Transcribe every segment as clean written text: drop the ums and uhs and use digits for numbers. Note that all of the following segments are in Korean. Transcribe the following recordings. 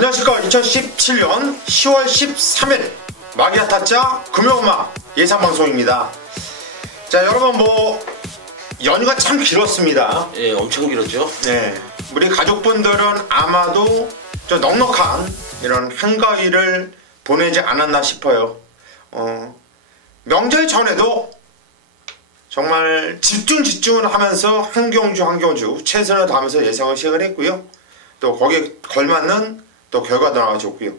안녕하십니까. 2017년 10월 13일 마기아 타짜 금요음악 예상방송입니다. 자, 여러분 연휴가 참 길었습니다. 예, 엄청 길었죠. 네, 우리 가족분들은 아마도 좀 넉넉한 이런 한가위를 보내지 않았나 싶어요. 명절 전에도 정말 집중을 하면서 한경주 최선을 다하면서 예상을 시작을 했고요. 또 거기에 걸맞는 또 결과도 나와줬고요.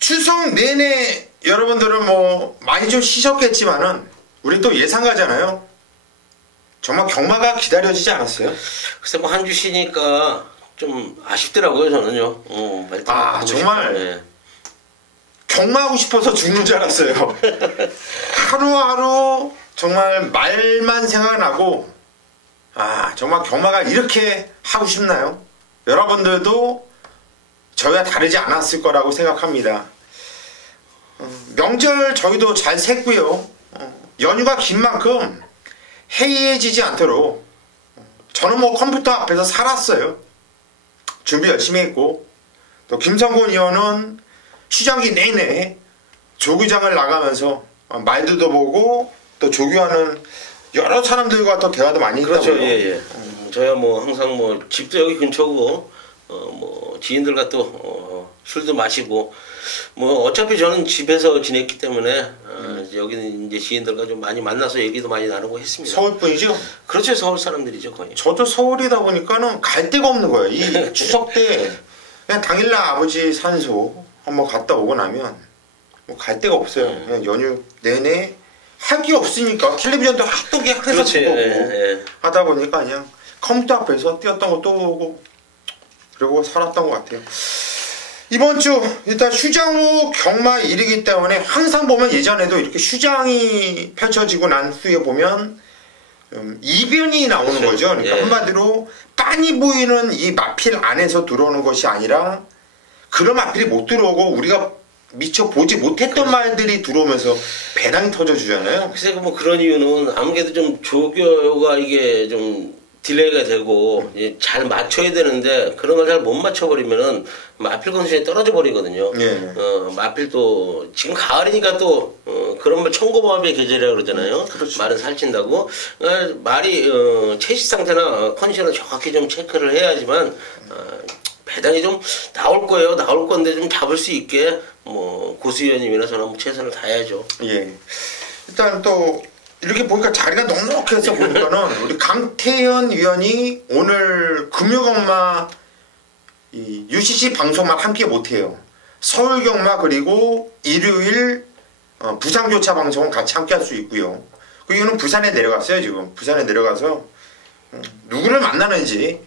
추석 내내 여러분들은 많이 좀 쉬셨겠지만은 우리 또 예상가잖아요. 정말 경마가 기다려지지 않았어요? 글쎄 한 주 쉬니까 좀 아쉽더라고요, 저는요. 정말 네. 경마하고 싶어서 죽는 줄 알았어요. 하루하루 정말 말만 생각나고, 정말 경마가 이렇게 하고 싶나요? 여러분들도 저희와 다르지 않았을 거라고 생각합니다. 명절 저희도 잘 샜고요. 연휴가 긴 만큼 해이해지지 않도록 저는 컴퓨터 앞에서 살았어요. 준비 열심히 했고, 또 김성곤 의원은 휴장기 내내 조교장을 나가면서 말도 보고 또 조교하는 여러 사람들과 또 대화도 많이 했다고요. 그렇죠. 예. 저야 항상 집도 여기 근처고 지인들과 또 술도 마시고 어차피 저는 집에서 지냈기 때문에 여기는 이제 지인들과 좀 많이 만나서 얘기도 많이 나누고 했습니다. 서울 분이죠? 그렇죠. 서울 사람들이죠, 거의. 저도 서울이다 보니까는 갈 데가 없는 거예요. 이 추석 때 그냥 당일날 아버지 산소 한번 갔다 오고 나면 갈 데가 없어요. 그냥 연휴 내내 할 게 없으니까 텔레비전도 하도 계속 그렇지, 보고 예. 하다 보니까 그냥 컴퓨터 앞에서 뛰었던 거 또 보고 그리고 살았던 것 같아요. 이번 주 일단 휴장 후 경마 일이기 때문에 항상 보면 예전에도 이렇게 휴장이 펼쳐지고 난 후에 보면 이변이 나오는 거죠. 그러니까 한마디로 빤히 보이는 이 마필 안에서 들어오는 것이 아니라 그런 마필이 못 들어오고 우리가 미처 보지 못했던 말들이 들어오면서 배당이 터져주잖아요. 글쎄 그런 이유는 아무래도 좀 조교가 이게 좀 딜레이가 되고 잘 맞춰야 되는데 그런 걸 잘 못 맞춰버리면은 마필 컨디션이 떨어져 버리거든요. 마필도 지금 가을이니까 또 그런 말 청고마비의 계절이라고 그러잖아요. 그렇죠. 말은 살찐다고. 말이 체식 상태나 컨디션을 정확히 좀 체크를 해야지만 배당이 좀 나올 거예요. 나올 건데 좀 잡을 수 있게 고수위원님이나 저는 최선을 다해야죠. 예. 일단 또 이렇게 보니까 자리가 넉넉해서 보니까는 우리 강태현 위원이 오늘 금요경마 이 UCC 방송만 함께 못해요. 서울경마 그리고 일요일 부산교차 방송은 같이 함께 할 수 있고요. 그 이유는 부산에 내려갔어요. 지금 부산에 내려가서 누구를 만나는지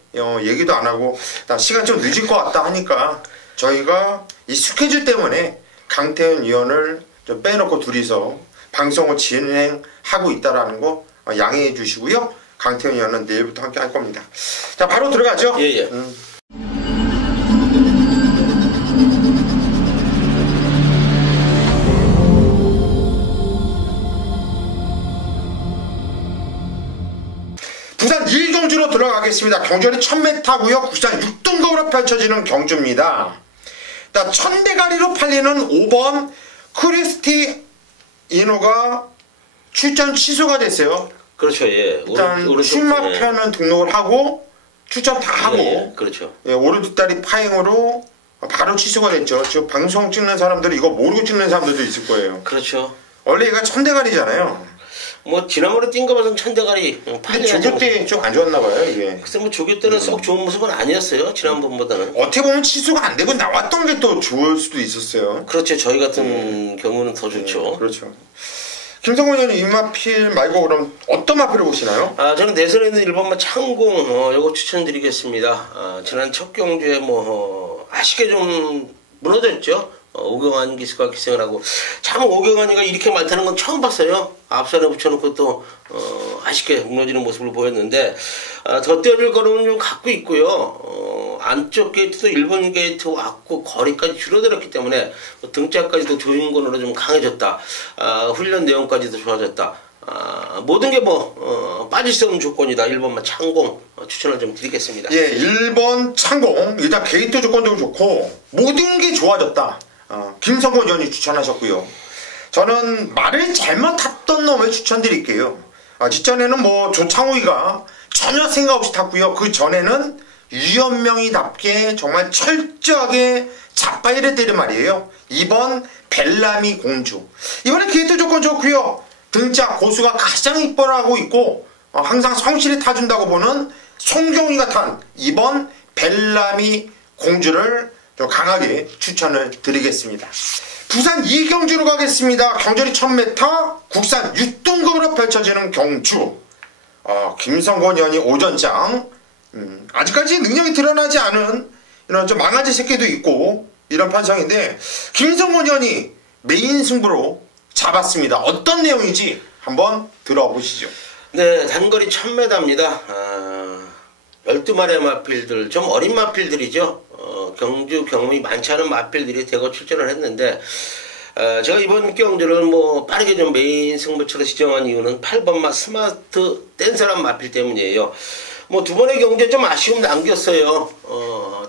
얘기도 안 하고 시간 좀 늦을 것 같다 하니까 저희가 이 스케줄 때문에 강태현 위원을 좀 빼놓고 둘이서 방송을 진행하고 있다라는 거 양해해 주시고요. 강태현 의원은 내일부터 함께 할 겁니다. 자, 바로 들어가죠. 예. 부산 1경주로 들어가겠습니다. 경주는 1000m고요. 부산 6등급으로 펼쳐지는 경주입니다. 천대가리로 팔리는 5번 크리스티 이노가 출전 취소가 됐어요. 그렇죠. 예. 일단 출마표는 등록을 하고 출전 다 하고 그렇죠. 오른쪽 다리 파행으로 바로 취소가 됐죠. 지금 방송 찍는 사람들이 이거 모르고 찍는 사람들도 있을 거예요. 그렇죠. 원래 얘가 천대가리잖아요. 지난번에 뛴 거 봐서는 천대가리. 근데 조교 때 좀 안 좋았나 봐요, 이게. 글쎄 조교 때는 썩 좋은 모습은 아니었어요. 지난번보다는. 어떻게 보면 취소가 안 되고 나왔던 게 또 좋을 수도 있었어요. 그렇죠. 저희 같은 경우는 더 좋죠. 그렇죠. 김성곤 의원님 입마필 말고 그럼 어떤 마필을 보시나요? 저는 대선에 있는 1번마 창공 요거 추천드리겠습니다. 지난 첫 경주에 아쉽게 좀 무너졌죠. 오경환 기수가 기생을 하고 참 오경환이가 이렇게 많다는 건 처음 봤어요. 앞선에 붙여놓고 또 아쉽게 무너지는 모습을 보였는데 더 뛰어질 거름은 좀 갖고 있고요. 안쪽 게이트도 1번 게이트 왔고 거리까지 줄어들었기 때문에 등짝까지도 조인권으로 좀 강해졌다. 훈련 내용까지도 좋아졌다. 모든 게 빠질 수 없는 조건이다. 1번만 창공 추천을 좀 드리겠습니다. 예, 1번 창공. 일단 게이트 조건도 좋고 모든 게 좋아졌다. 김성곤 의원이 추천하셨고요. 저는 말을 잘못 탔던 놈을 추천드릴게요. 직전에는 조창호이가 전혀 생각 없이 탔고요. 그 전에는 유연명이답게 정말 철저하게 자빠이를 때린 말이에요. 2번 벨라미 공주. 이번에 게이트 조건 좋고요. 등짝 고수가 가장 이뻐하고 있고 항상 성실히 타준다고 보는 송경이가 탄 2번 벨라미 공주를 좀 강하게 추천을 드리겠습니다. 부산 이경주로 가겠습니다. 경절이 1000m 국산 6등급으로 펼쳐지는 경주. 김성곤 의원이 오전장. 아직까지 능력이 드러나지 않은 이런 좀 망아지 새끼도 있고 이런 판상인데 김성곤 의원이 메인 승부로 잡았습니다. 어떤 내용인지 한번 들어보시죠. 네, 단거리 1000m입니다. 12마리의 마필들, 좀 어린 마필들이죠. 경주 경험이 많지 않은 마필들이 대거 출전을 했는데 제가 이번 경주를 빠르게 좀 메인 승부처로 지정한 이유는 8번마 스마트 댄서란 마필 때문이에요. 두 번의 경주에 좀 아쉬움 남겼어요.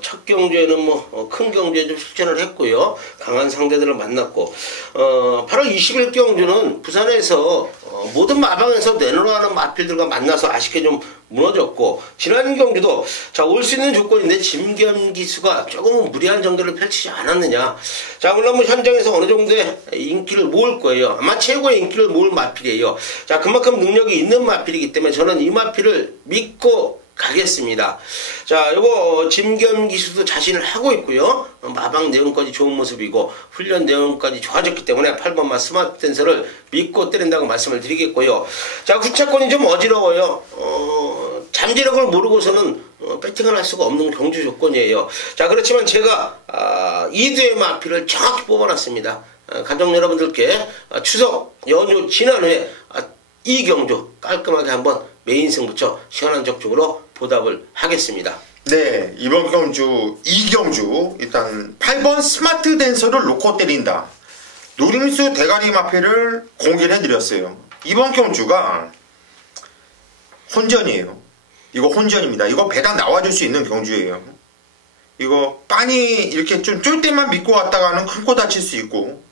첫 경주에는 큰 경주에 좀 출전을 했고요. 강한 상대들을 만났고 8월 20일 경주는 부산에서 모든 마방에서 내놓으라는 마필들과 만나서 아쉽게 좀 무너졌고, 지난 경주도 올 수 있는 조건인데 짐겸 기수가 조금은 무리한 정도를 펼치지 않았느냐. 물론 현장에서 어느 정도의 인기를 모을 거예요. 아마 최고의 인기를 모을 마필이에요. 그만큼 능력이 있는 마필이기 때문에 저는 이 마필을 믿고 가겠습니다. 요거 짐겸 기수도 자신을 하고 있고요. 마방 내용까지 좋은 모습이고 훈련 내용까지 좋아졌기 때문에 8번마 스마트 댄서를 믿고 때린다고 말씀을 드리겠고요. 구차권이 좀 어지러워요. 잠재력을 모르고서는 배팅을 할 수가 없는 경주 조건이에요. 그렇지만 제가 2두의 마필을 정확히 뽑아놨습니다. 가족 여러분들께 추석 연휴 지난 후에 이 경주 깔끔하게 한번 메인 승부처 시원한 적중으로 보답을 하겠습니다. 네, 이번 경주 이경주 일단 8번 스마트 댄서를 놓고 때린다. 노림수 대가리 마필을 공개를 해드렸어요. 이번 경주가 혼전이에요. 이거 혼전입니다. 이거 배당 나와줄 수 있는 경주예요. 이거 빤히 이렇게 좀 쫄 때만 믿고 왔다가는 큰 코 다칠 수 있고,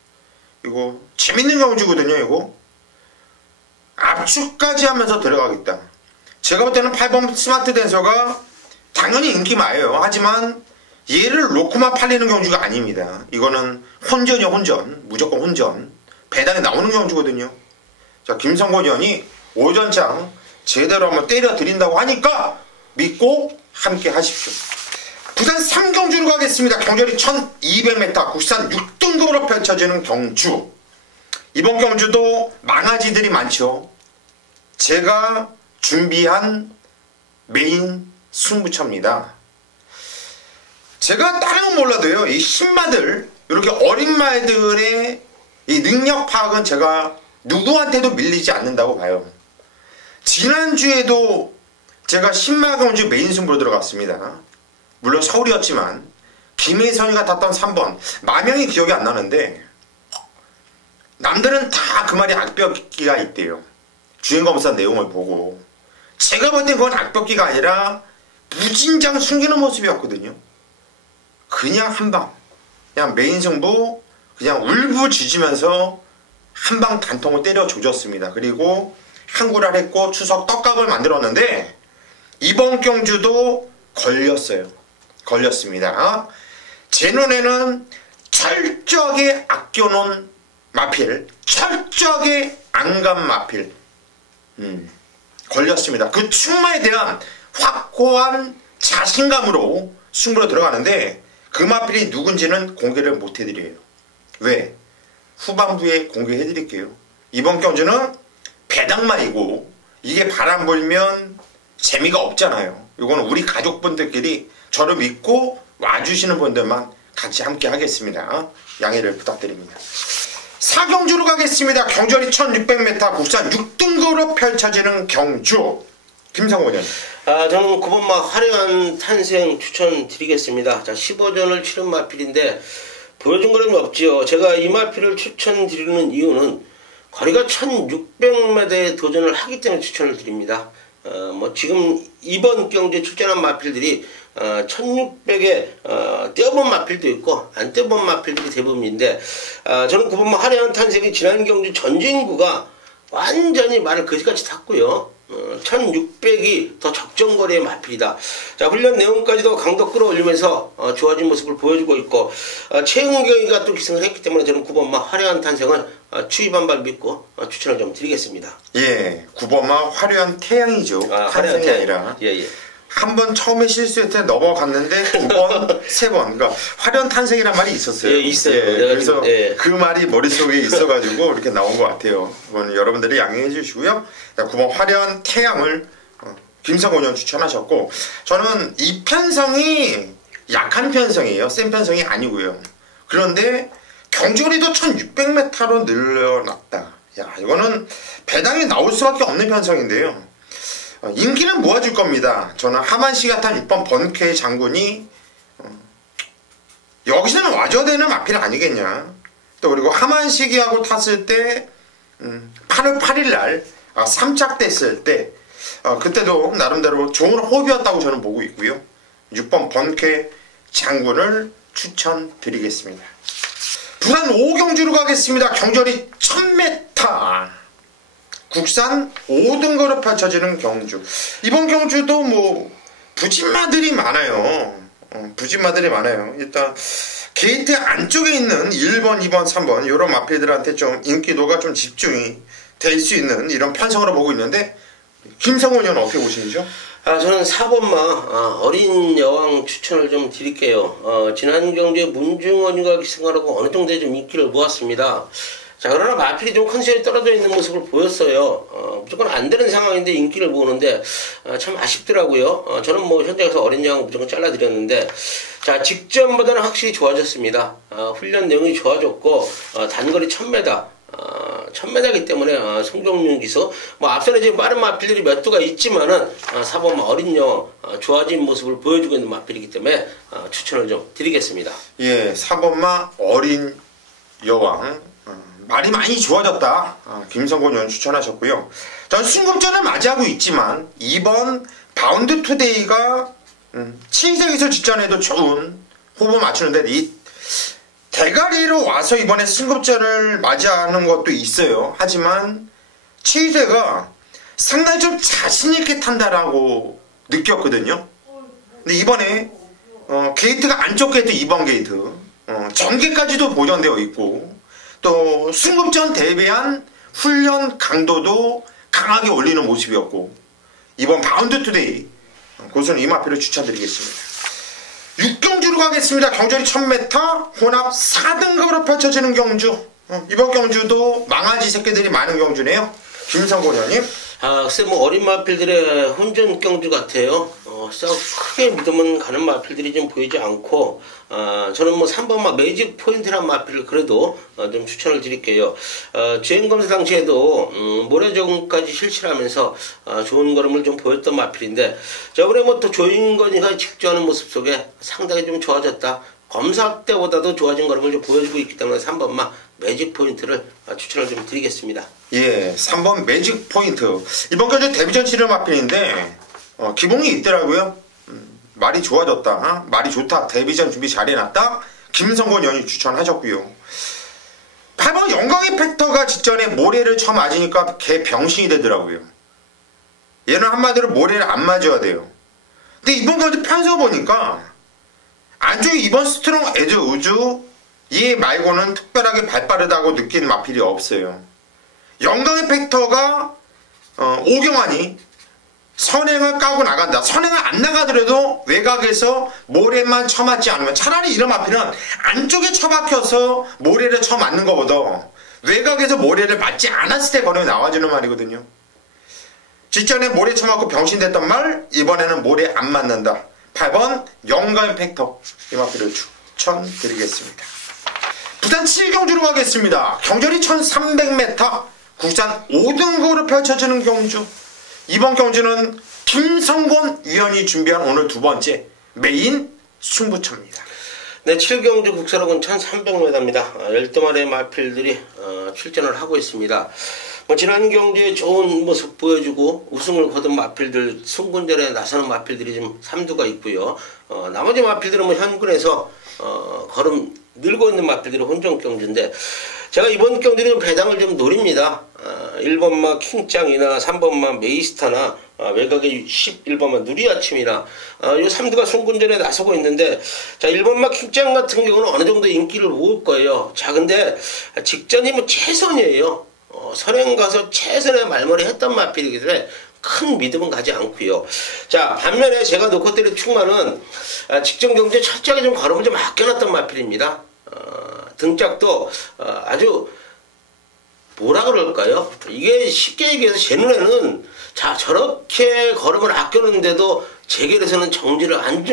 이거 재밌는 경주거든요. 이거 압축까지 하면서 들어가겠다. 제가 볼 때는 8번 스마트 댄서가 당연히 인기 많아요. 하지만 얘를 놓고만 팔리는 경주가 아닙니다. 이거는 혼전이요, 혼전. 무조건 혼전. 배당에 나오는 경주거든요. 김성곤 의원이 오전장 제대로 한번 때려 드린다고 하니까 믿고 함께 하십시오. 부산 3경주로 가겠습니다. 경절이 1200m 국산 6등급으로 펼쳐지는 경주. 이번 경주도 망아지들이 많죠. 제가 준비한 메인 승부처입니다. 제가 다른 건 몰라도요, 이 신마들, 이렇게 어린 말들의 이 능력 파악은 제가 누구한테도 밀리지 않는다고 봐요. 지난주에도 제가 신마경주 메인 승부로 들어갔습니다. 물론 서울이었지만 김혜선이가 탔던 3번 마명이 기억이 안 나는데 남들은 다 그 말이 악벽기가 있대요. 주행검사 내용을 보고 제가 볼 땐 그건 악벽기가 아니라 무진장 숨기는 모습이었거든요. 그냥 한방, 그냥 메인 승부 그냥 울부짖으면서 한방 단통을 때려 조졌습니다. 그리고 한구랄 했고 추석 떡값을 만들었는데 이번 경주도 걸렸습니다. 제 눈에는 철저하게 아껴놓은 마필, 철저하게 안간 마필 걸렸습니다. 그 충마에 대한 확고한 자신감으로 승부로 들어가는데 그 마필이 누군지는 공개를 못 해드려요. 왜? 후반부에 공개해드릴게요. 이번 경주는 배당만이고 이게 바람 불면 재미가 없잖아요. 이거는 우리 가족분들끼리 저를 믿고 와주시는 분들만 같이 함께 하겠습니다. 양해를 부탁드립니다. 4경주로 가겠습니다. 경절이 1600m 국산 6등급으로 펼쳐지는 경주. 김성곤 의원. 저는 9번마 화려한 탄생 추천드리겠습니다. 15전을 치른 마필인데 보여준 거는 없지요. 제가 이 마필을 추천드리는 이유는 거리가 1600m에 도전을 하기 때문에 추천을 드립니다. 뭐 지금 이번 경주에 출전한 마필들이 1600에 뛰어본 마필도 있고 안 뛰어본 마필들이 대부분인데 저는 9번 화려한 탄생이 지난 경주 전진구가 완전히 말을 거지같이 탔고요. 1600이 더 적정거리의 마필이다. 자, 훈련 내용까지도 강도 끌어올리면서 좋아진 모습을 보여주고 있고 최은경이가 또 기승을 했기 때문에 저는 9번마 화려한 탄생을 추입 한 발 믿고 추천을 좀 드리겠습니다. 예, 9번마 화려한 태양이죠. 화려한 태양 아니라. 예. 한 번 처음에 실수했을 때 넘어갔는데 9번, 3번. 그러니까 화려한 탄생이란 말이 있었어요. 예, 있어요. 예, 그래서 예. 그 말이 머릿속에 있어가지고 이렇게 나온 것 같아요. 그건 여러분들이 양해해 주시고요. 9번 화려한 태양을 김성곤 형 추천하셨고, 저는 이 편성이 약한 편성이에요. 센 편성이 아니고요. 그런데 경주거리도 1600m로 늘려놨다. 야, 이거는 배당이 나올 수밖에 없는 편성인데요. 인기는 모아줄 겁니다. 저는 하만시가 탄 6번 번쾌 장군이 여기서는 와줘야 되는 마필 아니겠냐. 또 그리고 하만시기하고 탔을 때 8월 8일 날 3짝 됐을 때 그때도 나름대로 좋은 호흡이었다고 저는 보고 있고요. 6번 번쾌 장군을 추천드리겠습니다. 부산 5경주로 가겠습니다. 경주거리 1000m 국산 5등거로 펼쳐지는 경주. 이번 경주도 뭐 부진마들이 많아요. 부진마들이 많아요. 일단 게이트 안쪽에 있는 1번, 2번, 3번 이런 마필들한테 좀 인기도가 좀 집중이 될 수 있는 이런 편성으로 보고 있는데, 김성곤 의원 어떻게 보시죠? 저는 4번마 어린 여왕 추천을 좀 드릴게요. 지난 경주에 문중원이가 기승하라고 어느 정도의 좀 인기를 모았습니다. 자, 그러나 마필이 좀 컨디션이 떨어져 있는 모습을 보였어요. 무조건 안 되는 상황인데 인기를 모으는데 참 아쉽더라고요. 저는 뭐 현재 가서 어린 여왕 무조건 잘라드렸는데, 자, 직전보다는 확실히 좋아졌습니다. 훈련 내용이 좋아졌고 단거리 1000m 1000m이기 때문에 송종윤 기수 뭐 앞선에 지금 빠른 마필들이 몇 두가 있지만은 4번마 어린 여왕 좋아진 모습을 보여주고 있는 마필이기 때문에 추천을 좀 드리겠습니다. 예, 4번마 어린 여왕 말이 많이 좋아졌다. 김성곤 의원 추천하셨고요. 전 순급전을 맞이하고 있지만 이번 바운드 투데이가 7세기술 직전에도 좋은 호흡을 맞추는데 이 대가리로 와서 이번에 승급전을 맞이하는 것도 있어요. 하지만 치이세가 상당히 좀 자신있게 탄다라고 느꼈거든요. 근데 이번에 게이트가 안쪽 게이트 2번 게이트 전개까지도 보존되어 있고, 또 승급전 대비한 훈련 강도도 강하게 올리는 모습이었고, 이번 바운드 투데이 그것은 이 마필을 추천드리겠습니다. 6경주로 가겠습니다. 경주거리 1000m 혼합 4등급으로 펼쳐지는 경주. 이번 경주도 망아지 새끼들이 많은 경주네요. 김성곤 의원님. 글쎄 뭐 어린 마필들의 혼전 경주 같아요. 썩 크게 믿으면 가는 마필들이 좀 보이지 않고, 저는 뭐 3번마 매직 포인트란 마필을 그래도 좀 추천을 드릴게요. 주행 검사 당시에도 모래 적응까지 실시를 하면서 좋은 걸음을 좀 보였던 마필인데, 저번에 뭐 또 조인건이가 직주하는 모습 속에 상당히 좀 좋아졌다. 검사 때보다도 좋아진 걸음을 좀 보여주고 있기 때문에 3번마 매직 포인트를 추천을 좀 드리겠습니다. 예, 3번 매직 포인트. 이번 경주 데뷔전 치를 마필인데 기봉이 있더라고요. 말이 좋아졌다. 말이 좋다. 데뷔전 준비 잘 해놨다. 김성곤 의원이 추천하셨고요. 8번 영광의 팩터가 직전에 모래를 처음 맞으니까 개 병신이 되더라고요. 얘는 한마디로 모래를 안 맞아야 돼요. 근데 이번 경주 편서 보니까 안쪽에 2번 스트롱 에즈 우주 얘 말고는 특별하게 발빠르다고 느낀 마필이 없어요. 영광의 팩터가 오경환이 선행을 까고 나간다. 선행을 안 나가더라도 외곽에서 모래만 쳐맞지 않으면, 차라리 이런 마필은 안쪽에 쳐박혀서 모래를 쳐맞는 것보다 외곽에서 모래를 맞지 않았을 때 거는 나와주는 말이거든요. 직전에 모래 쳐맞고 병신됐던 말, 이번에는 모래 안 맞는다. 8번 영광의 팩터 이 마필을 추천드리겠습니다. 부산 7경주로 가겠습니다. 경주거리 1300m 국산 5등급으로 펼쳐지는 경주. 이번 경주는 김성곤 위원이 준비한 오늘 두 번째 메인 승부처입니다. 네, 7경주 국사록은 1300m입니다. 12마리의 마필들이 출전을 하고 있습니다. 지난 경주에 좋은 모습 보여주고 우승을 거둔 마필들, 승군전에 나서는 마필들이 좀 삼두가 있고요. 나머지 마필들은 현군에서 걸음 늘고 있는 마필들이 혼전 경주인데, 제가 이번 경주는 배당을 좀 노립니다. 1번마 킹짱이나 3번마 메이스타나 외곽의 11번마 누리아침이나 요 3두가 승군전에 나서고 있는데, 자 1번마 킹짱 같은 경우는 어느 정도 인기를 모을 거예요. 자 근데 직전이 최선이에요. 선행 가서 최선의 말머리 했던 마필이기 때문에 큰 믿음은 가지 않고요. 자 반면에 제가 놓고 때린 충만은 직전 경주에 철저하게 좀 걸음을 좀 아껴놨던 마필입니다. 등짝도 아주 뭐라 그럴까요? 이게 쉽게 얘기해서 제 눈에는 자 저렇게 걸음을 아껴놓는데도 재결에서는 정지를 안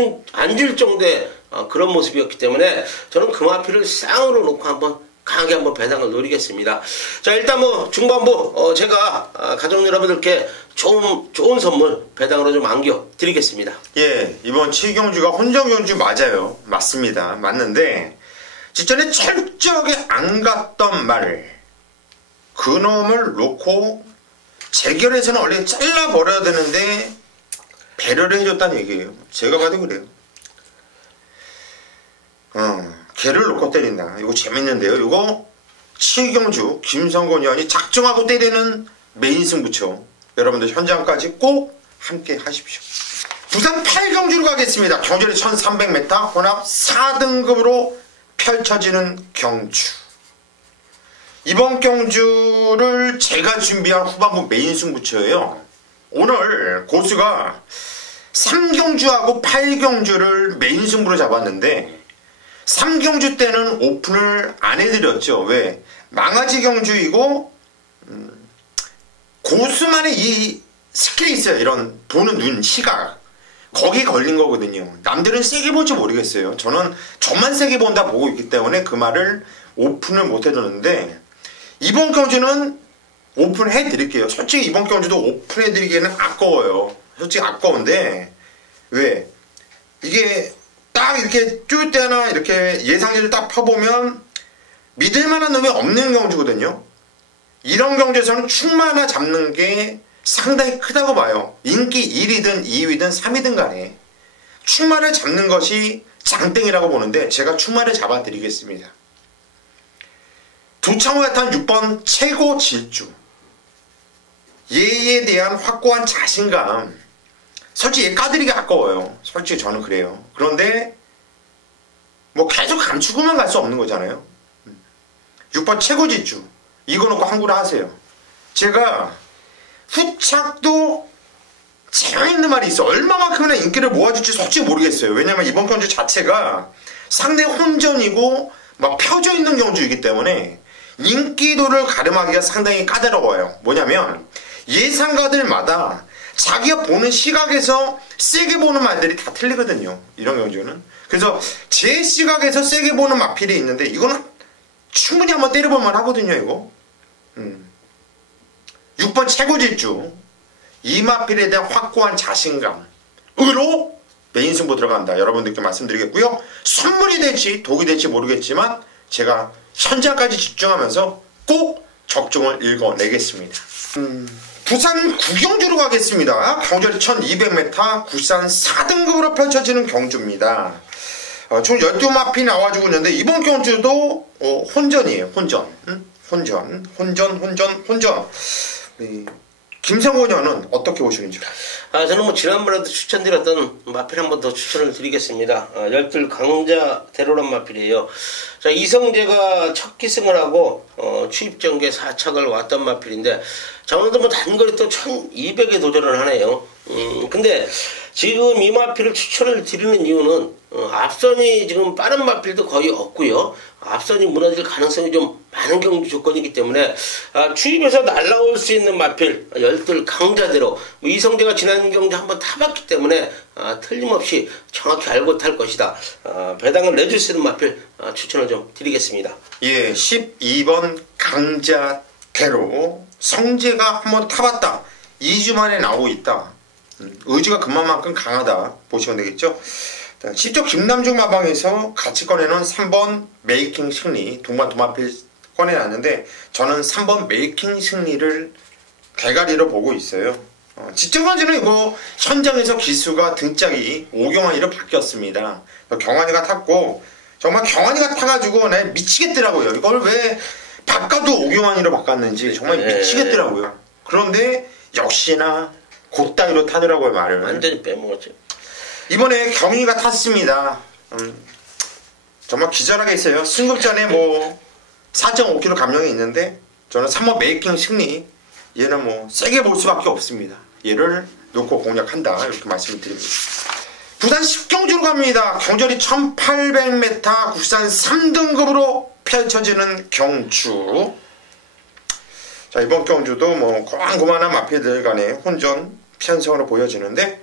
줄 정도의 그런 모습이었기 때문에 저는 그 마필을 쌍으로 놓고 강하게 한번 배당을 노리겠습니다. 자 일단 중반부 제가 가족 여러분들께 좋은 선물 배당으로 좀 안겨 드리겠습니다. 예, 이번 7경주가 혼전경주 맞아요. 맞습니다. 맞는데 직전에 철저하게 안 갔던 말, 그놈을 놓고 재결에서는 원래 잘라버려야 되는데 배려를 해줬다는 얘기예요. 제가 봐도 그래요. 개를 놓고 때린다. 이거 재밌는데요. 이거 7경주 김성곤 의원이 작정하고 때리는 메인 승부처. 여러분들 현장까지 꼭 함께 하십시오. 부산 8경주로 가겠습니다. 경주리 1300m 혼합 4등급으로 펼쳐지는 경주. 이번 경주를 제가 준비한 후반부 메인 승부처예요. 오늘 고수가 3경주하고 8경주를 메인 승부로 잡았는데 3경주 때는 오픈을 안 해드렸죠. 왜? 망아지 경주이고 고수만의 이 스킬이 있어요. 이런 보는 눈, 시각. 거기 걸린 거거든요. 남들은 세게 볼지 모르겠어요. 저만 세게 본다 보고 있기 때문에 그 말을 오픈을 못 해줬는데 이번 경주는 오픈해 드릴게요. 솔직히 이번 경주도 오픈해 드리기에는 아까워요. 솔직히 아까운데 왜? 이게 딱 이렇게 쫄 때나 이렇게 예상률을 딱 펴보면 믿을 만한 놈이 없는 경주거든요. 이런 경주에서는 충만 잡는 게 상당히 크다고 봐요. 인기 1위든 2위든 3위든 간에 충만을 잡는 것이 장땡이라고 보는데 제가 충만을 잡아드리겠습니다. 두창호에 탄 6번 최고 질주. 얘에 대한 확고한 자신감. 솔직히 얘 까드리기 아까워요. 솔직히 저는 그래요. 그런데 계속 감추고만 갈 수 없는 거잖아요. 6번 최고 질주. 이거 놓고 항구를 하세요. 제가 후착도 재밌는 말이 있어. 얼마만큼이나 인기를 모아줄지 솔직히 모르겠어요. 왜냐면 이번 경주 자체가 상당히 혼전이고 펴져 있는 경주이기 때문에 인기도를 가름하기가 상당히 까다로워요. 뭐냐면 예상가들마다 자기가 보는 시각에서 세게 보는 말들이 다 틀리거든요. 이런 경주는. 그래서 제 시각에서 세게 보는 마필이 있는데 이거는 충분히 한번 때려볼만 하거든요. 이거 6번 최고 질주. 이 마필에 대한 확고한 자신감으로 메인 승부 들어간다. 여러분들께 말씀드리겠고요. 선물이 될지 독이 될지 모르겠지만 제가 현장까지 집중하면서 꼭 적중을 읽어내겠습니다. 부산 9경주로 가겠습니다. 경주리 1200m 구산 4등급으로 펼쳐지는 경주입니다. 총 12마필이 나와주고 있는데 이번 경주도 혼전이에요. 혼전. 김성곤 의원은 어떻게 보시는지? 저는 지난번에도 추천드렸던 마필 한 번 더 추천을 드리겠습니다. 열둘 강자대로란 마필이에요. 자, 이성재가 첫 기승을 하고 추입전개 4착을 왔던 마필인데 자, 오늘도 단거리 또 1200에 도전을 하네요. 근데 지금 이 마필을 추천을 드리는 이유는 앞선이 지금 빠른 마필도 거의 없고요. 앞선이 무너질 가능성이 좀 많은 경주 조건이기 때문에 추입에서 날라올 수 있는 마필 열둘 강자대로 이성재가 지난 경주 한번 타봤기 때문에 틀림없이 정확히 알고 탈 것이다. 배당을 내줄 수 있는 마필 추천을 좀 드리겠습니다. 예, 12번 강자대로 성재가 한번 타봤다. 2주 만에 나오고 있다. 의지가 그만큼 강하다 보시면 되겠죠. 직접 김남중 마방에서 같이 꺼내놓은 3번 메이킹 승리 동반 도마필 꺼내놨는데 저는 3번 메이킹 승리를 대가리로 보고 있어요. 직전까지는 이거 현장에서 기수가 등짝이 오경환이로 바뀌었습니다. 경환이가 탔고 정말 경환이가 타가지고 내 미치겠더라고요. 이걸 왜 바꿔도 오경환이로 바꿨는지 정말 미치겠더라고요. 그런데 역시나 곧따위로 타더라고요. 말을 완전히 빼먹었죠. 이번에 경희가 탔습니다. 정말 기절하게 했어요. 승급전에 뭐 4.5kg 감량이 있는데 저는 3번 메이킹 승리 얘는 뭐 세게 볼 수밖에 없습니다. 얘를 놓고 공략한다 이렇게 말씀을 드립니다. 부산 10경주로 갑니다. 경절이 1800m 국산 3등급으로 펼쳐지는 경주. 자, 이번 경주도 뭐 고만고만한 마필들 간의 혼전 편성으로 보여지는데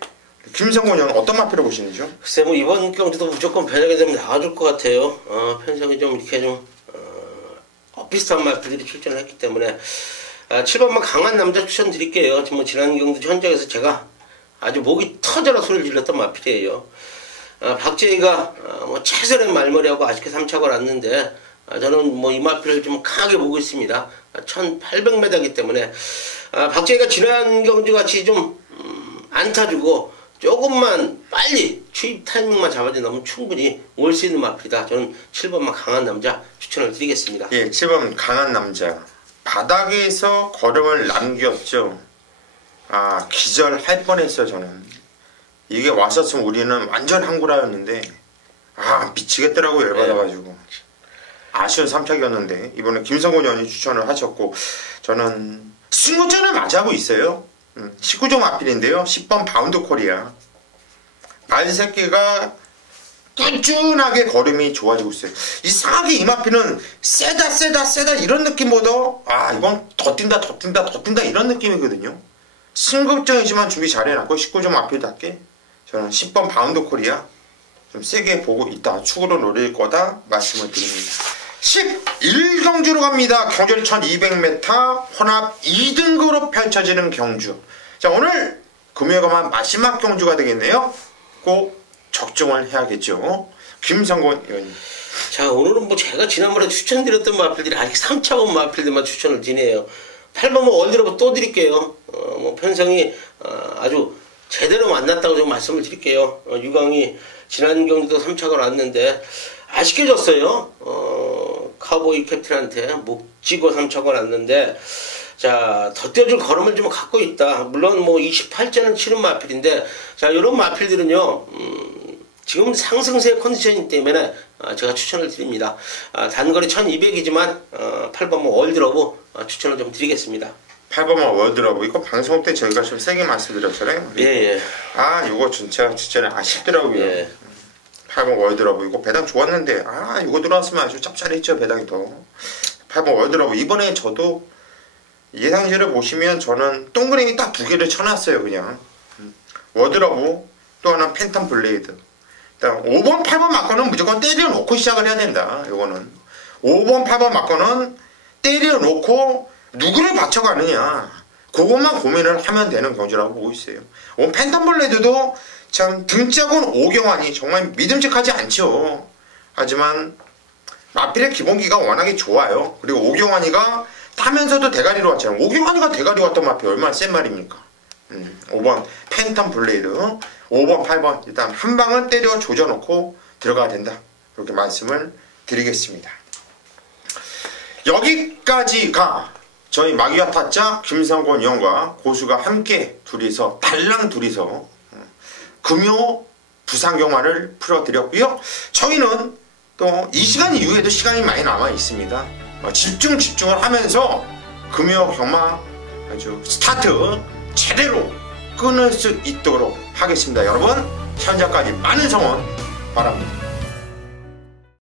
김성곤 형은 어떤 마필을 보시는지요? 글쎄 뭐 이번 경주도 무조건 변하게 되면 나와줄 것 같아요. 편성이 좀 이렇게 좀 비슷한 마필들이 출전을 했기 때문에 7번만 강한 남자 추천드릴게요. 뭐 지난 경주 현장에서 제가 아주 목이 터져라 소리를 질렀던 마필이에요. 박재희가 뭐 최선의 말머리하고 아쉽게 3차가 났는데 저는 뭐 이 마필을 좀 강하게 보고 있습니다. 1800m이기 때문에 박재희가 지난 경주같이 좀 안 타주고 조금만 빨리 추입 타이밍만 잡아준다면 충분히 올 수 있는 마필이다. 저는 7번만 강한 남자 추천을 드리겠습니다. 예, 7번 강한 남자. 바닥에서 걸음을 남겼죠. 기절할 뻔했어요. 저는 이게 왔었으면 우리는 완전 항구라였는데 미치겠더라고 열받아가지고 아쉬운 3착이었는데 이번에 김성곤 의원이 추천을 하셨고 저는 승부전을 맞이하고 있어요. 19점 마필인데요. 10번 바운드 코리아. 말새끼가 꾸준하게 걸음이 좋아지고 있어요. 이상하게 이 마필은 세다 이런 느낌보다 이건 더 뛴다 이런 느낌이거든요. 승급전이지만 준비 잘해놨고 19점 마필답게 저는 10번 바운드 코리아 좀 세게 보고 있다. 축으로 노릴 거다 말씀을 드립니다. 11경주로 갑니다. 경절이 1200m 혼합 2등급으로 펼쳐지는 경주. 자, 오늘 금요일만 마지막 경주가 되겠네요. 꼭 적중을 해야겠죠. 김성곤 의원님. 자, 오늘은 뭐 제가 지난번에 추천드렸던 마필들이 아직 3차원 마필들만 추천을 드리네요. 8번 뭐 월드러브 또 드릴게요. 뭐 편성이 아주 제대로 만났다고 좀 말씀을 드릴게요. 유광이 지난 경기도 3차가 났는데 아쉽게 졌어요. 카우보이 캡틴한테 목 쥐고 3차가 났는데 자, 더 뛰어줄 걸음을 좀 갖고 있다. 물론 뭐 28전을 치른 마필인데 자, 이런 마필들은요 지금 상승세 컨디션이기 때문에 제가 추천을 드립니다. 단거리 1200이지만 8번 월드러브 추천을 좀 드리겠습니다. 8번만 월드러브 이거 방송 때 저희가 좀 세게 말씀드렸잖아요. 예. 이거 진짜 아쉽더라고요. 예. 8번 월드러브 이거 배당 좋았는데 이거 들어왔으면 아주 짭짤했죠. 배당이 더. 8번 월드러브 이번에 저도 예상지를 보시면 저는 동그라미 딱 2개를 쳐놨어요. 그냥 워드러브 또 하나 팬텀 블레이드. 일단 5번 8번 맞고는 무조건 때려놓고 시작을 해야 된다. 이거는 5번 8번 맞고는 때려놓고 누구를 받쳐가느냐 그것만 고민을 하면 되는 경주라고 보고 있어요. 팬텀 블레이드도 참 등짝은 오경환이 정말 믿음직하지 않죠. 하지만 마필의 기본기가 워낙에 좋아요. 그리고 오경환이가 타면서도 대가리로 왔잖아요. 오경환이가 대가리 왔던 마필 얼마나 센 말입니까? 5번 팬텀 블레이드 5번 8번 일단 한 방은 때려 조져놓고 들어가야 된다. 이렇게 말씀을 드리겠습니다. 여기까지가 저희 마기와 타짜 김성곤 의원과 고수가 함께 달랑 둘이서 금요 부산경마를 풀어드렸고요. 저희는 또 이 시간 이후에도 시간이 많이 남아 있습니다. 집중을 하면서 금요 경마 아주 스타트 제대로 끊을 수 있도록 하겠습니다. 여러분 현장까지 많은 성원 바랍니다.